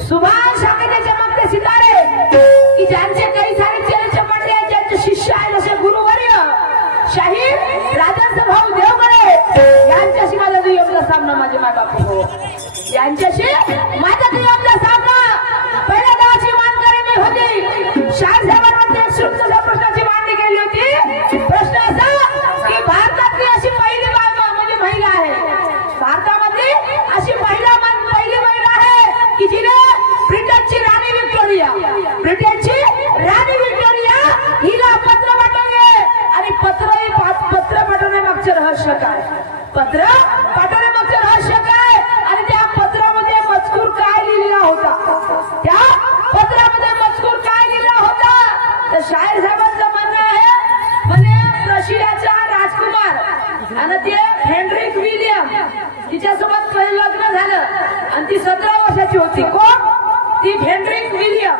सुभाष शाखेचे चमकते सितारे की ज्यांचे काही सारे चेले चमटले आहेत, ज्यांचे शिष्य आहेत असे गुरुवर्य शाहीर राजर्षी भाऊ देवगडे यांच्याशी माझा दुय्यमचा सामना माझे माय बापू हो, यांच्याशी माझा दुय्यमचा सामना. पहिल्या गावाची मानकरी मी होती. शाहीर साहेबांमध्ये सुंदर प्रश्नाची मांडणी केली होती. प्रश्न असा की भारतातली अशी पहिली म्हणजे महिला आहे, भारतामधली अशी पहिली महिला आहे की जिने ब्रिटनची राणी ब्रिटनची राणी विक्टोरिया हिला पत्र पाठवले. आणि पत्र पाठवण्यामागचे रहस्य काय, पत्र पाठवण्यामागचे रहस्य काय, आणि त्या पत्रामध्ये मजकूर काय लिहिलेला होता, त्या पत्रामध्ये मजकूर काय लिहिला होता. तर शाहीर साहेबांचं म्हणणं आहे म्हणजे रशियाचा राजकुमार आणि ते हेनरिक विलियम तिच्यासोबत पहिलं लग्न झालं आणि ती 17 वर्षाची होती. कोण ती? Henrik William.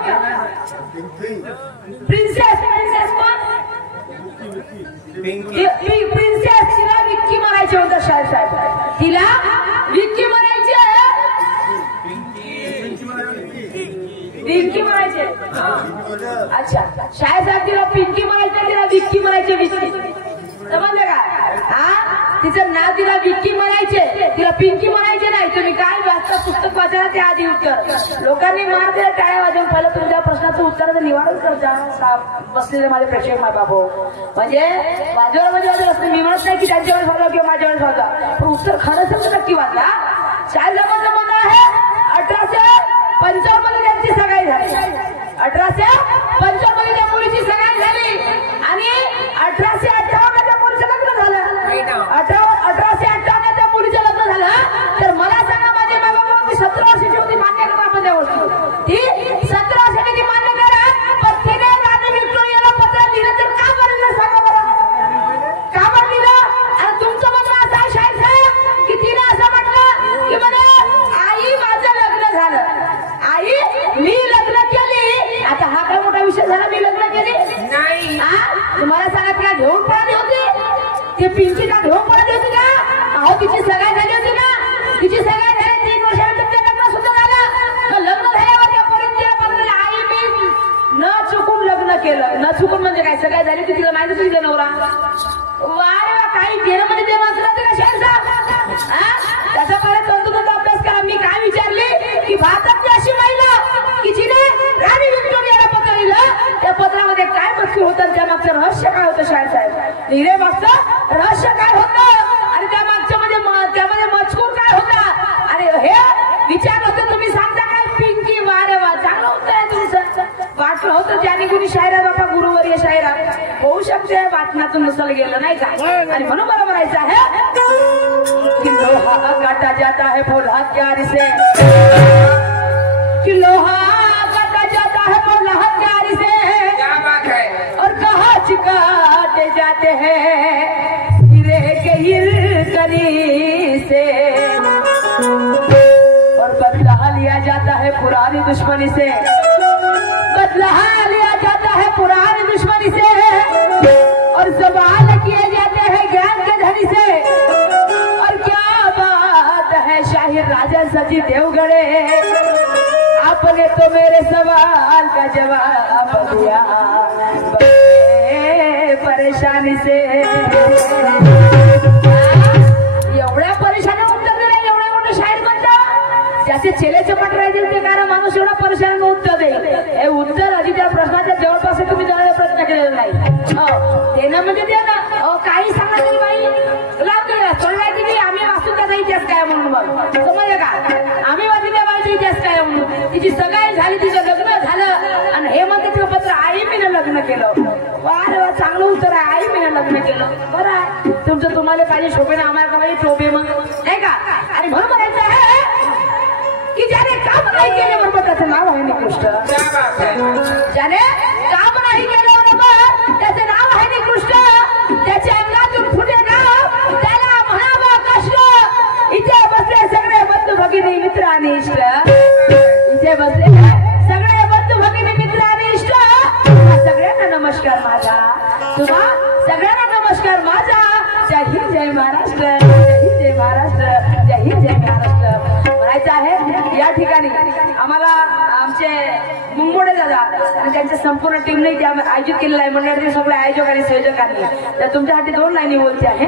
प्रिन्सेस कोण? प्रिन्सेस. तिला विक्की म्हणायचे होतं शाहीर साहेब, तिला विक्की म्हणायचे. विक्की म्हणायचे. अच्छा, शाहीर साहेब तिला पिंकी म्हणायचे, तिला विक्की म्हणायचे. विक्की समजलं का? हा, तिचं नाव तिला विक्की म्हणायचे, तिला पिंकी म्हणायचे नाही. तुम्ही काय वाचता पुस्तक वाचायला ते आधी उत्तर लोकांनी मार दिला टाळ्या वाजवून. पहिलं तुमच्या प्रश्नाचं उत्तराचं निवारण करता बसलेले माझे प्रेक्षक माय बाबू. म्हणजे वाजवायला असते, मी म्हणत नाही की त्यांच्यावर झालं किंवा माझ्यावर झालं, पण उत्तर खरंच नक्की वाचला. शाहीर साहेबांचं म्हणणं आहे 1855 मध्ये त्यांची सगाई झाली. 1855 मध्ये त्या मुलीची सगाई झाली आणि 1858 त्या मुलीचं लग्न झालं. 1858 त्या मुलीचं लग्न झालं. तर मला सांगा माझे बाबा, मी 17 वर्षाची होती, मान्य करा आपण त्या वस्तू ती 17 वर्षाची मान्य करा. पण तिने राणी विक्टोरियाला पत्र लिहिलं तर का बरं लिहिलं सांगा बरं, का बरं लिहिलं? आणि तुमचं म्हणणं असं आहे शाहीर साहेब की तिने असं म्हटलं की म्हणे आई माझं लग्न झालं, आई मी लग्न केली. आता हा काय मोठा विषय झाला, मी लग्न केली नाही. तुम्हाला सांगा तिला घेऊन पळाली होती, ती पिंकीला घेऊन पळाली होती का? अहो तिची सगाई झाली होती ना, तिची सगाई झाली 3 वर्षानंतर ते लग्न सुद्धा झालं. लग्न झाल्यावर त्या पोरीला म्हणलं आई मी न चुकून लग्न केलं. न चुकून म्हणजे काय, सगाई झाली होती तिला माहिती तुझी नवरा. वा काही घेणं म्हणजे ते वाचलं का शाहीर साहेब? त्याचा परत तंतोतंत अभ्यास करा. मी काय विचारले की भारतातली अशी महिला की जिने राणी विक्टोरियाला पत्र लिहिलं, त्या पत्रामध्ये काय मजकूर होतं, त्या मागचं रहस्य काय होतं शाहीर साहेब? लिहिले मागचं रहस्य काय होतं आणि त्या मागचं म्हणजे त्यामध्ये मजकूर काय होता आणि हे विचार होतं. तुम्ही सांगता काय पिंकी? वारे वा, चांगलं होतं तुमचं. वाटलं होतं त्याने कुणी शायरा बाबा गुरुवर्य शायरा होऊ शकते, वाचनातून नसल गेलं नाही का? आणि म्हणून बरं म्हणायचं आहे कि लोहा काटा जाता है फौलाद प्यार से, कि लोहा काटा जाता है फौलाद प्यार से, क्या बात है, और कहाँ काटे जाते हैं हीरे के हिरकनी से, और बदला लिया जाता है पुरानी दुश्मनी से, बदला लिया जाता है पुरानी दुश्मनी से, और सवाल किए जाते हैं ज्ञान के धनी से। और क्या बात है शाहीर राजा सजी देवगड़े, आपने तो मेरे सवाल का जवाब दिया परेशानी से। एवढ्या परेशानी उत्तर दिलं, एवढे मोठे शाहीर म्हणतात ज्याचे चेले चपट राहतील ते कारण माणूस एवढा परेशान उत्तर देईल. हे उत्तर आधी त्या प्रश्नाच्या जवळपास तुम्ही जाण्याचा प्रयत्न केलेला नाही. देणं म्हणजे दे ना. काही सांगा तरी बाई लाभ दिला सोडवायची की आम्ही वाचून त्याचा इतिहास काय म्हणून बघ समजलं का? आम्ही वाचून त्या बाईचा इतिहास काय म्हणून. तिची सगाई झाली, तिचं लग्न झालं आणि हे म्हणते तिचं पत्र आई मीनं लग्न केलं. वारे वा, चांगलं उत्तर आहे. आई मीनं लग्न केलं. बरं आहे तुमचं, तुम्हाला पाहिजे शोभे ना आम्हाला का बाई टोपे मग नाही का? आणि म्हणून म्हणायचं आहे की ज्याने काम नाही केले बरोबर त्याचं नाव आहे निकृष्ट. ज्याने काम नाही केलं बरोबर त्याचं नाव आहे निकृष्ट. त्याच्या अंगातून फुटे नाव त्याला म्हणावं कष्ट. इथे बसले सगळे बंधू भगिनी मित्र आणि इष्ट, इथे बसले सगळे बंधू भगिनी मित्र आणि इष्ट, सगळ्यांना नमस्कार माझा. तुम्हा सगळ्यांना नमस्कार माझा. जय हिंद, जय महाराष्ट्र, जय हिंद, जय महाराष्ट्र, जय हिंद, जय महाराष्ट्र म्हणायचं आहे. या ठिकाणी आम्हाला आमचे मुंगोडे दादा आणि त्यांच्या संपूर्ण टीमने ते आयोजित केलेलं आहे मंडळाचे सगळे आयोजक आणि संयोजकांनी. तर तुमच्यासाठी 2 लाईनी बोलते आहे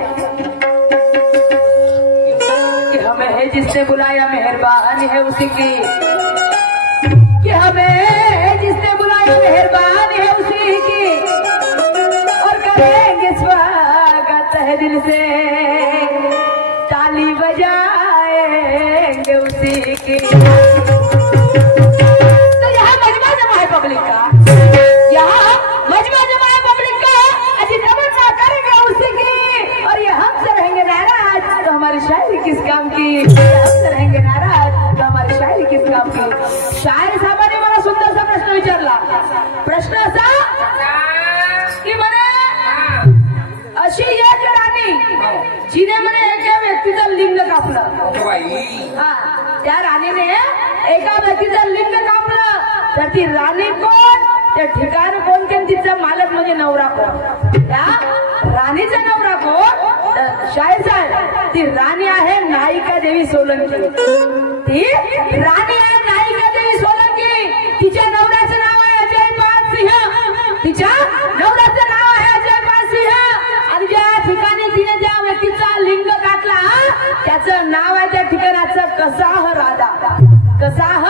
कि हमें है जिसने बुलाया मेहरबान है उसी की, कि हमें जिसने बुलाया मेहरबान है उसी की, और करेंगे स्वागत है दिल से, ताली बजाएंगे उसी की. तो यहाँ मजमा जमा है पब्लिक का, यहाँ मजमा जमा है पब्लिक का, अजी तमन्ना करेंगे उसी की, और ये हमसे रहेंगे नाराज तो हमारी शायरी किस काम की, हमसे रहेंगे नाराज तो हमारी शायरी किस काम की. शायर साहेबांनी मला सुंदरसा प्रश्न विचारला. प्रश्न असा की म्हणे अशी एक राणी जिने म्हणे एका व्यक्तीचं लिंग कापलं. हा, त्या राणीने एका व्यक्तीचं लिंग कापलं. तर ती राणी कोण, ते ठिकाण कोणते, तिचा मालक म्हणजे नवरा कोण, त्या राणीचा नवरा कोण. शाहीर साहेब ती राणी आहे नायिका देवी सोलंकी. ती राणी आहे नायिका देवी सोलंकी. तिच्या नवऱ्याचं नाव आहे अजयपाल सिंह. तिच्या नवऱ्याचं नाव आहे अजयपाल सिंह. आणि ज्या ठिकाणी तिने ज्या व्यक्तीचा लिंग काढला त्याचं नाव आहे त्या ठिकाणाचं कसाह राधा. कसाह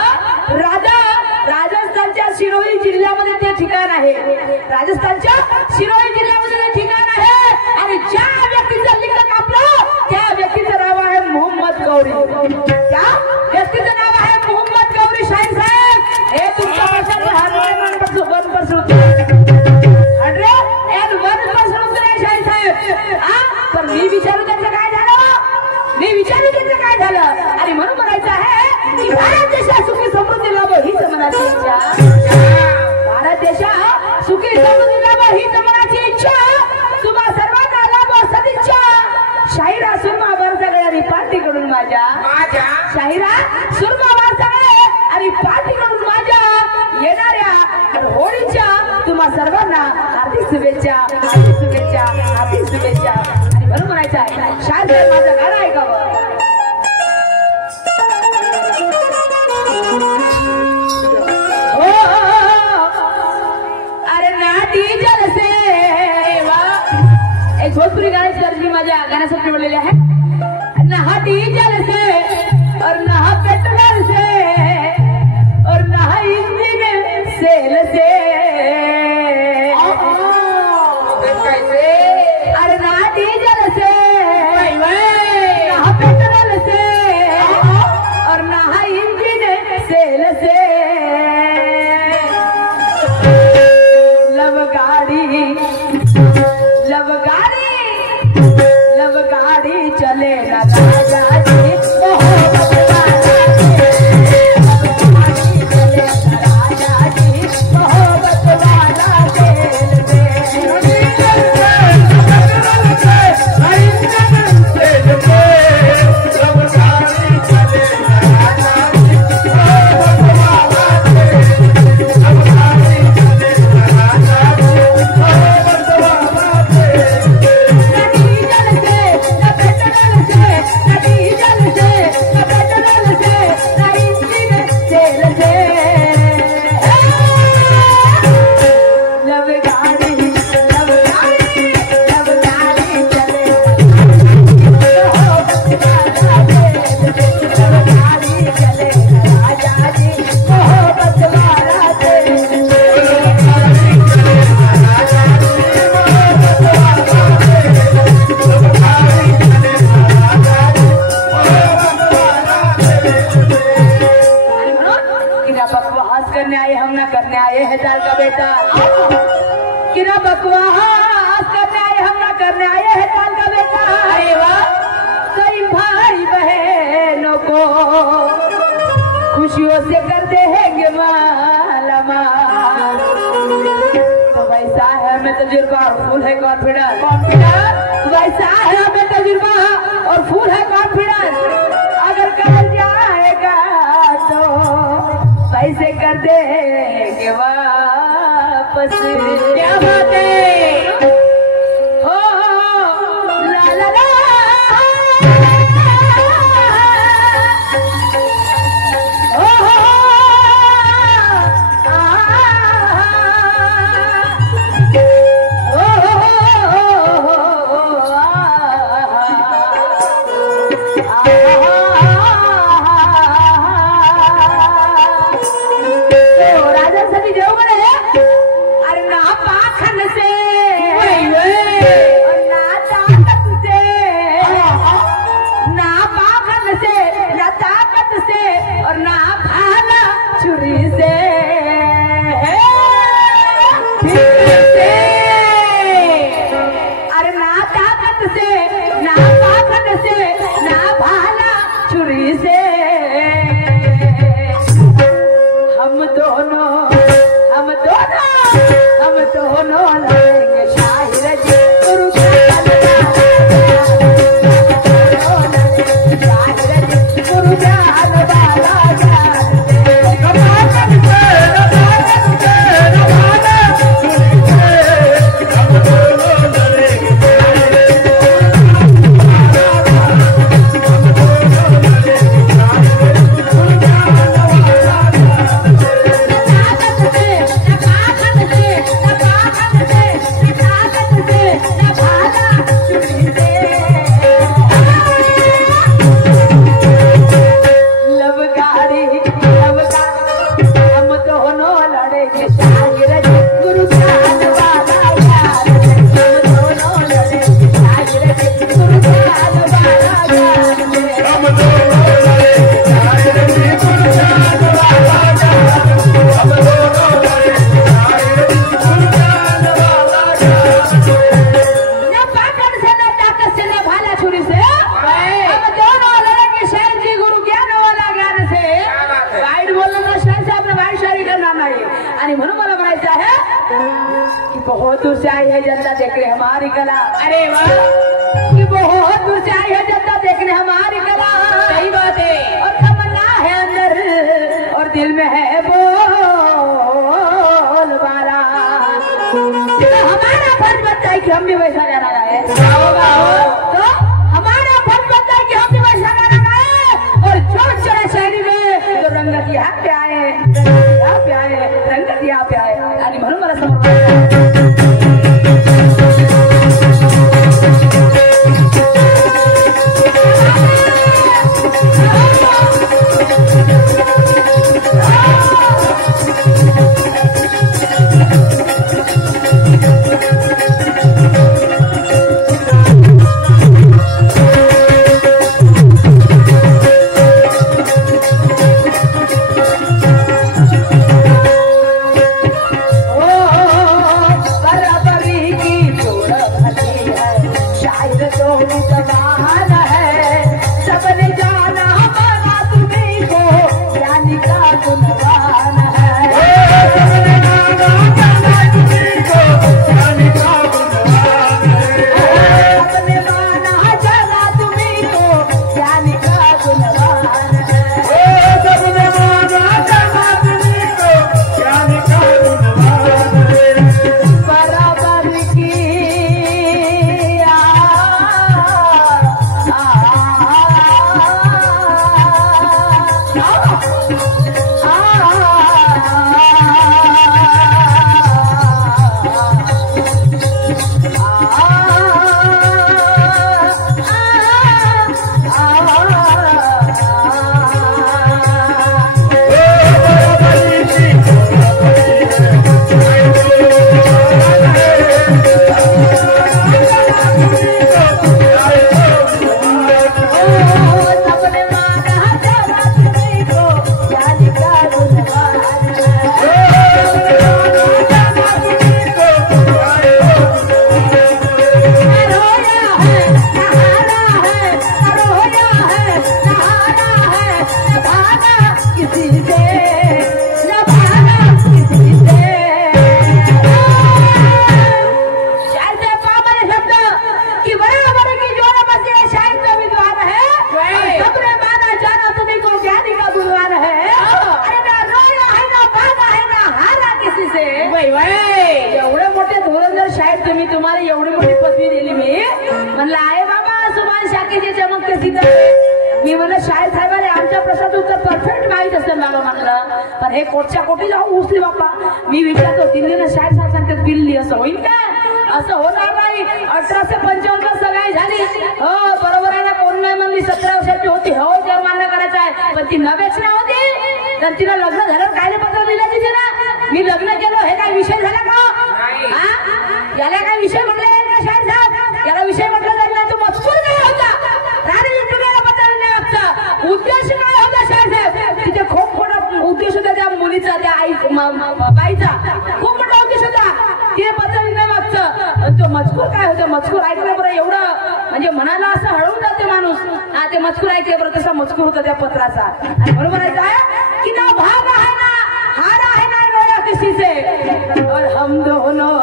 राधा राजस्थानच्या शिरोई जिल्ह्यामध्ये ते ठिकाण आहे. राजस्थानच्या शिरोई जिल्ह्यामध्ये ते ठिकाण आहे. आणि ज्या व्यक्तीचं लिंग कापलं त्या व्यक्तीचं नाव आहे मोहम्मद गौरी. त्या व्यक्तीचं नाव आहे मोहम्मद गौरी. शाहीर साहेब हे तुमच्या देशात 100% उत्तर आहे शाहीर साहेब. पण मी विचारू त्याचं काय झालं, मी विचारू त्याचं काय झालं. आणि म्हणून म्हणायचं आहे की भारत देशात सुखी समृद्धी लाभो हीच मनाची इच्छा. भारत देशात सुखी समृद्धी लाभो हीच मनाची इच्छा. तुम्हा सर्वांना लाभो सदिच्छा. शाहिरा सुरमा वर सगळ्यांनी पार्टीकडून माझ्या, शाहिरा सुरमा वर सगळे आणि पार्टीकडून माझ्या येणाऱ्या होळीच्या तुम्हा सर्वांना हार्दिक शुभेच्छा, हार्दिक शुभेच्छा, हार्दिक शुभेच्छा. आणि म्हणून म्हणायचं आहे शाहीर माझं गाणं ऐकावं. एक भोजपुरी गाण्याची तर्जमी माझ्या गाण्यासाठी बनलेली आहे. ना डीजल से और ना पेट्रोल से और ना इंजिन सेल से, अरे ना डीजल से ना पेट्रोल से और ना इंजिन सेल से, लव गाड़ी चले ना राजा जी मोहब्बत वाला खेल से, मोहब्बत वाला खेल से, खुशियों से कर देंगे माला माल. तो वैसा है हमें तजुर्बा और फूल है कॉन्फिडेंस. वैसा है हमें तजुर्बा और फूल है कॉन्फिडेंस. अगर कर जाएगा तो पैसे कर देंगे वापस. क्या बात है. हो ला ला ला छुरी से अरे ना ताकत से ना भाला छुरी से हम दोनों लड़ेंगे शाहिर जी गुरु बहुत दूर से आई है जनता देखने हमारी कला। अरे वाह कि बहुत दूर से आई है जनता देखने हमारी कला। सही बात है। और तमन्ना है अंदर और दिल में है बोलबाला। हमारा फर्ज बनता है कि हम भी वैसा गाना गाए। तो हमारा फर्ज बनता है कि हम भी वैसा गाना गाए और जो चढ़े शहरी में तो रंगत यहाँ पे आए, रंगत यहाँ पे आए आणि म्हणून मला समर्पण एवढे मोठे धोरंदर शाळेत तुम्ही तुम्हाला एवढी मोठी पदवी दिली मी म्हणलं आहे बाबा सुभाष शाखेचे चमकते सिद्ध मी म्हणलं शाळेत साहेबांनी आमच्या प्रश्नाचं उत्तर परफेक्ट माहित असतं मला म्हणलं पण हे कोटच्या कोटी जाऊन उचली बाप्पा मी विचारतो दिल्लीनं शाळेत साहेब सांगतात दिल्ली असं होईल का असं होणार नाही 1855 सगाई झाली हो बरोबर आहे ना कोण नाही म्हणली 17 वर्षाची होती हो जर मान्य करायचं आहे पण ती नव्याच ना होती तर तिला लग्न झाल्यावर काय पत्र दिलं तिथे ना मी लग्न केलं हे काय विषय झाला का याला काय विषय म्हटलं का शाळेत साहेब याला विषय म्हटलं जात नाही तो मजकूर काय होता राणी पत्र नाही उद्देश काय होता शाळेत साहेब तिथे खूप मोठा उद्देश होता त्या पण मुलीचा त्या आई बाईचा खूप मोठा उद्देश होता. ते पत्र लिहिणं मागचं. पण तो मजकूर काय होतं, मजकूर ऐकलं बरं एवढं म्हणजे मनाला असं हळवून जाते माणूस. हा ते मजकूर ऐकले बरं तसा मजकूर होता त्या पत्राचा. आणि बरोबर आहे की ना भाग आहे ना हार आहे ना रोया किसी से और हम दोनों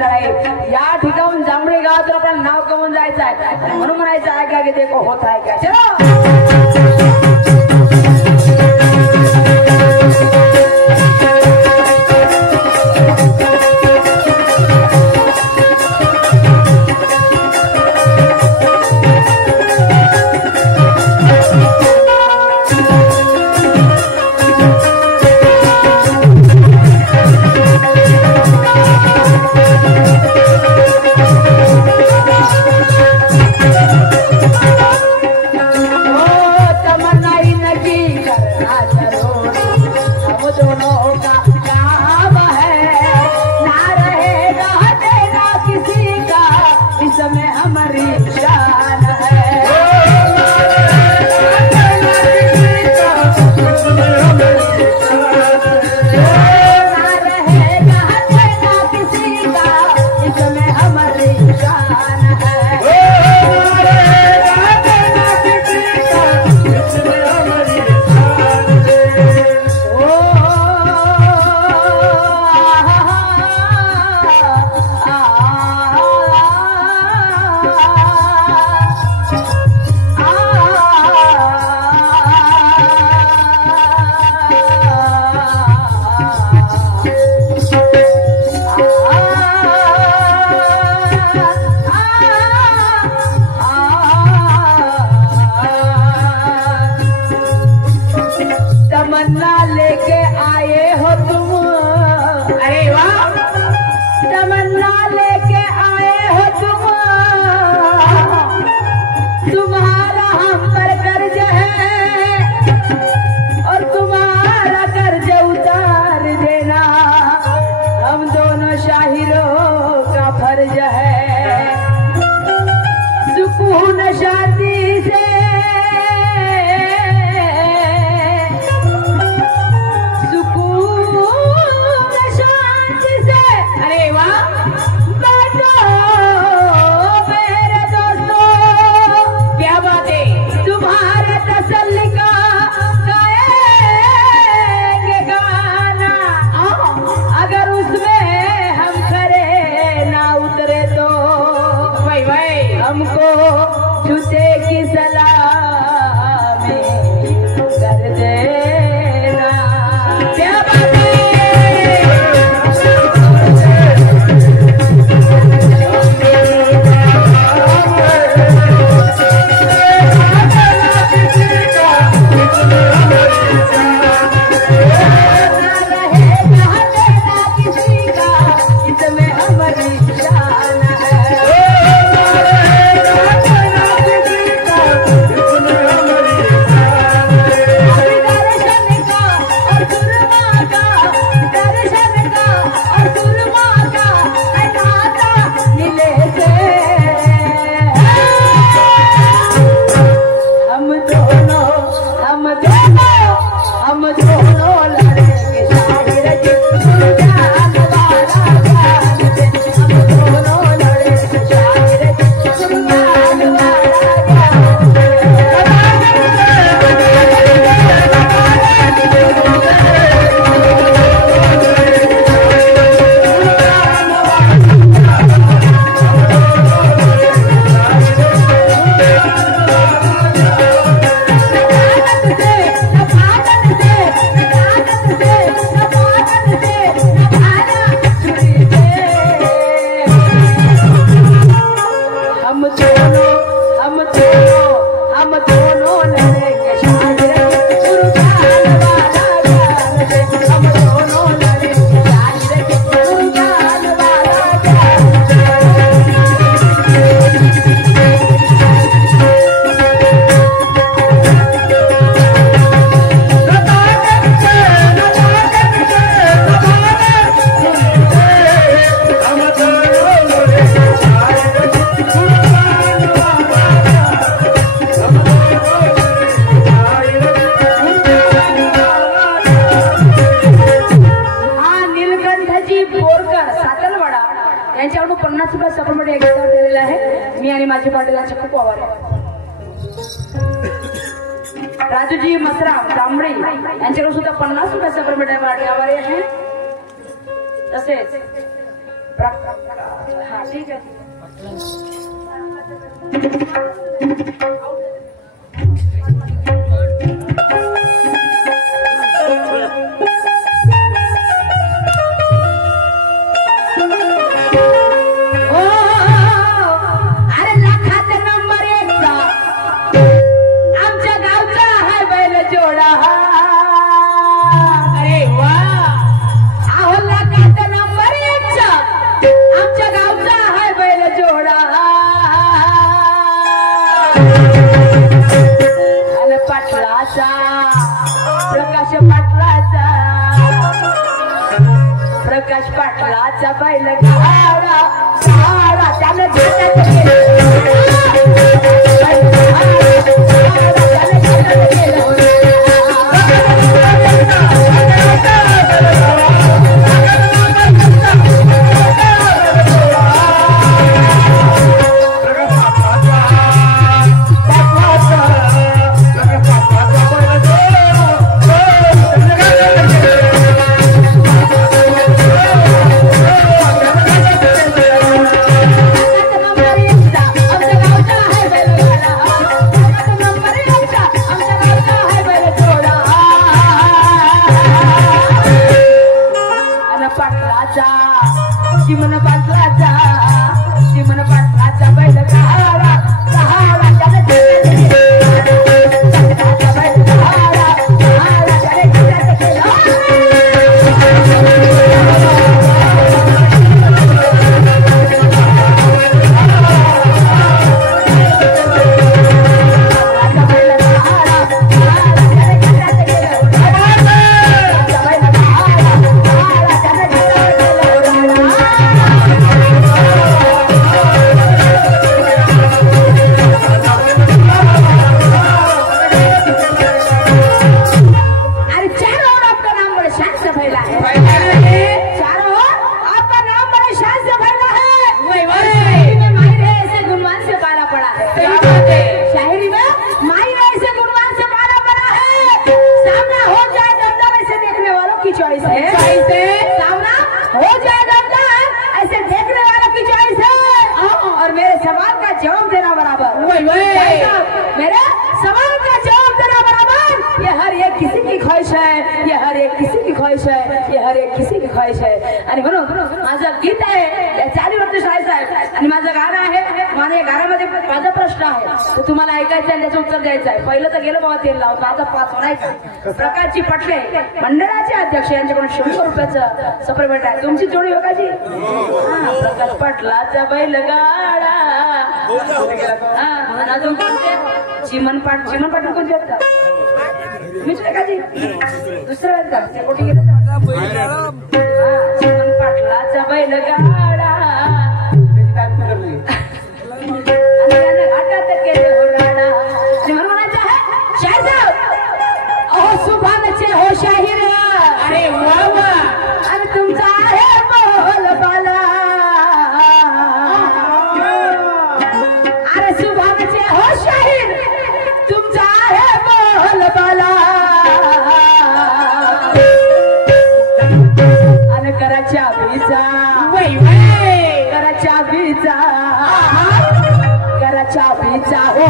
लड़े या ठिकाणून जांभळे गावात आपल्याला नाव कमवून जायचं आहे. म्हणून म्हणायचं आहे का की ते होत आहे का. चलो Oh यांच्याकडून 50 रुपये सपोर्ट एक्स्ट्रा दिलेला आहे. मी आणि माझे पाटीलांचे खूप आभार आहे. राजूजी मसराम तांबडे यांच्याकडून सुद्धा 50 रुपये सपोर्ट आभारी आहे. तसेच हा ठीक आहे. प्रकाश पाटलाचा बैल गाडा गाडा त्याने आणि म्हणून माझं गीत आहे 40 वर्ष शाळेचं आहे आणि माझं गाणं आहे. माझ्या गाण्यामध्ये माझा प्रश्न आहे तो तुम्हाला ऐकायचा आणि त्याचं उत्तर द्यायचं आहे. पहिलं तर गेलं बाबा तेल लावून माझा 5 म्हणायचा. प्रकाशजी पटले मंडळाचे अध्यक्ष यांच्याकडून 100 रुपयाचं सप्रेमेंट आहे. तुमची जोडी बघायची. प्रकाश पाटलाचा बैलगाडा अजून कोणते चिमन पाटील कोणते आहेत का दुसरं का कोटी गेलं चिमन पाटलाचा बैलगाडा घाटात गेले हो राडा. आणि म्हणून म्हणायचं आहे शाहीर अहो सुभानचे हो शाहीर. अरे वा वा. आणि तुमचा आहे बोल बाला. अरे सुभानचे हो शाहीर तुमचा आहे बोल बाला. आणि कराच्या बीचा कराच्या बीचा कराच्या बीचा हो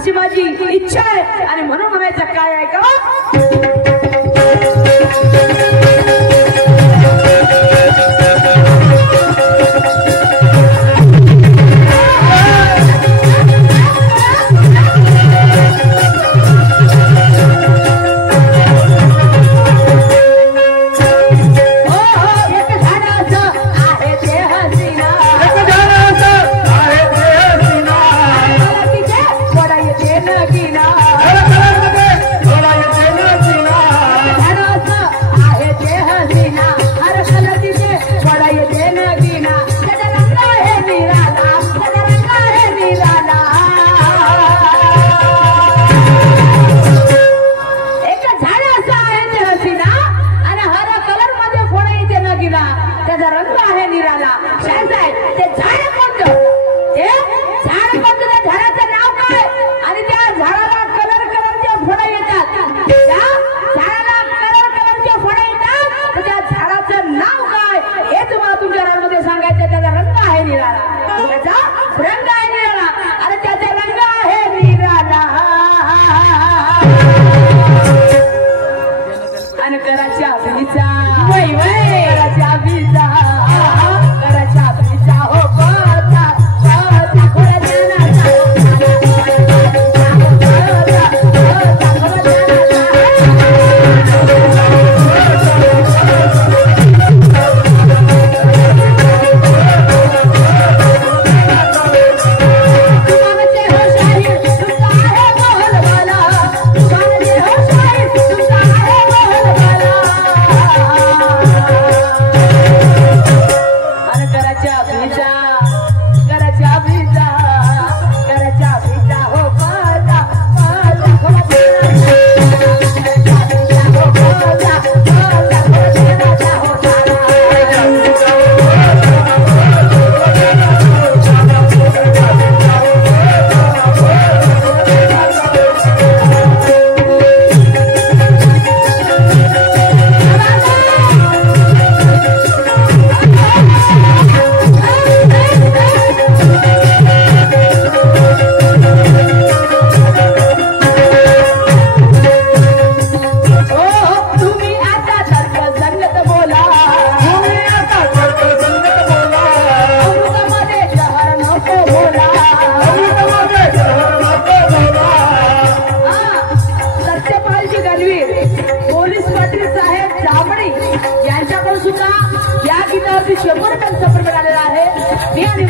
अशी माझी इच्छा आहे. आणि म्हणून म्हणायचं काय आहे का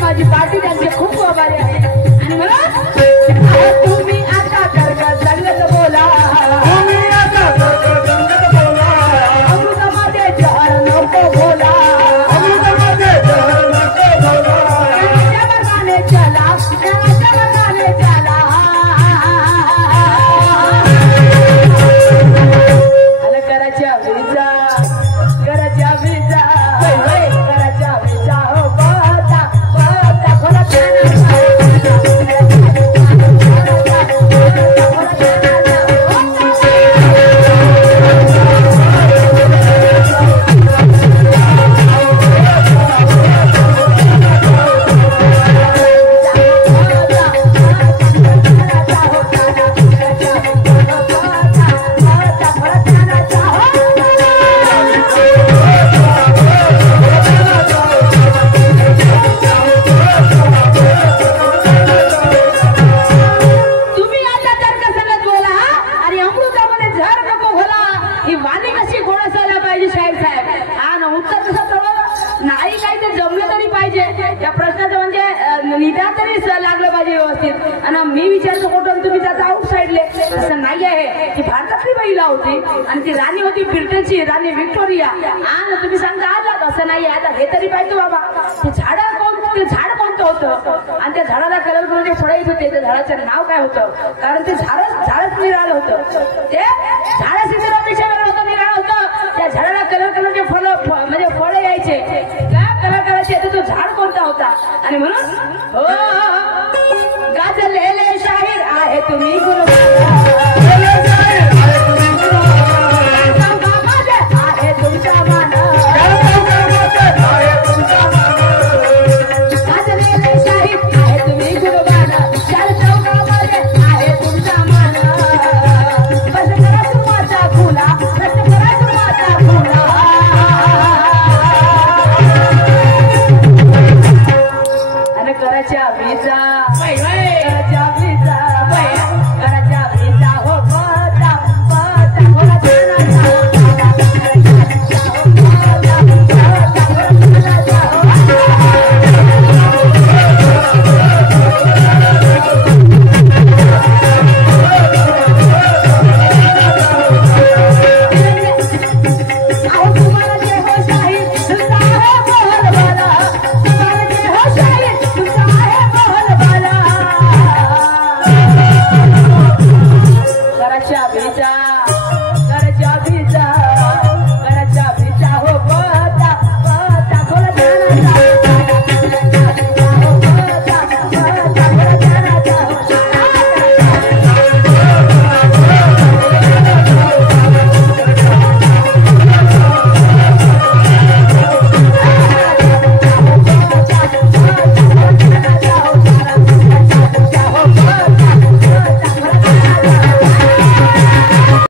माझी पार्टी त्यांचे खूप आभारी आहे. आणि मला तुम्ही आता संगत बोला अमृतामध्ये जहर नको बोला गाणे चला गाणे चला कराच्या विजा कराच्या विजा कराच्या विजा हो पाहता पाहता खोला नाही काही ते जमलं तरी पाहिजे. या प्रश्नाचं म्हणजे निदान तरी लागलं पाहिजे व्यवस्थित. आणि मी विचारतो कुठून तुम्ही त्याचा आउट साईडले असं नाही आहे. ती भारतातली महिला होती आणि ती राणी होती ब्रिटनची राणी व्हिक्टोरिया. आणि तुम्ही सांगता आलात असं नाही. आता हे तरी पाहिजे बाबा ते झाड कोणतं होतं आणि त्या झाडाला कलर करून ते फळं येत होते. त्या झाडाचं नाव काय होतं? कारण ते झाडच निराळं होतं. ते झाडाचे निरापेक्षा वेगळं होतं, निराळं होतं. त्या झाडाला कलर जे फळं म्हणजे फळं यायचे काय कलर करायचे तो झाड कोणता होता? आणि म्हणून हो गाजलेले शाहीर आहे तुम्ही गुरु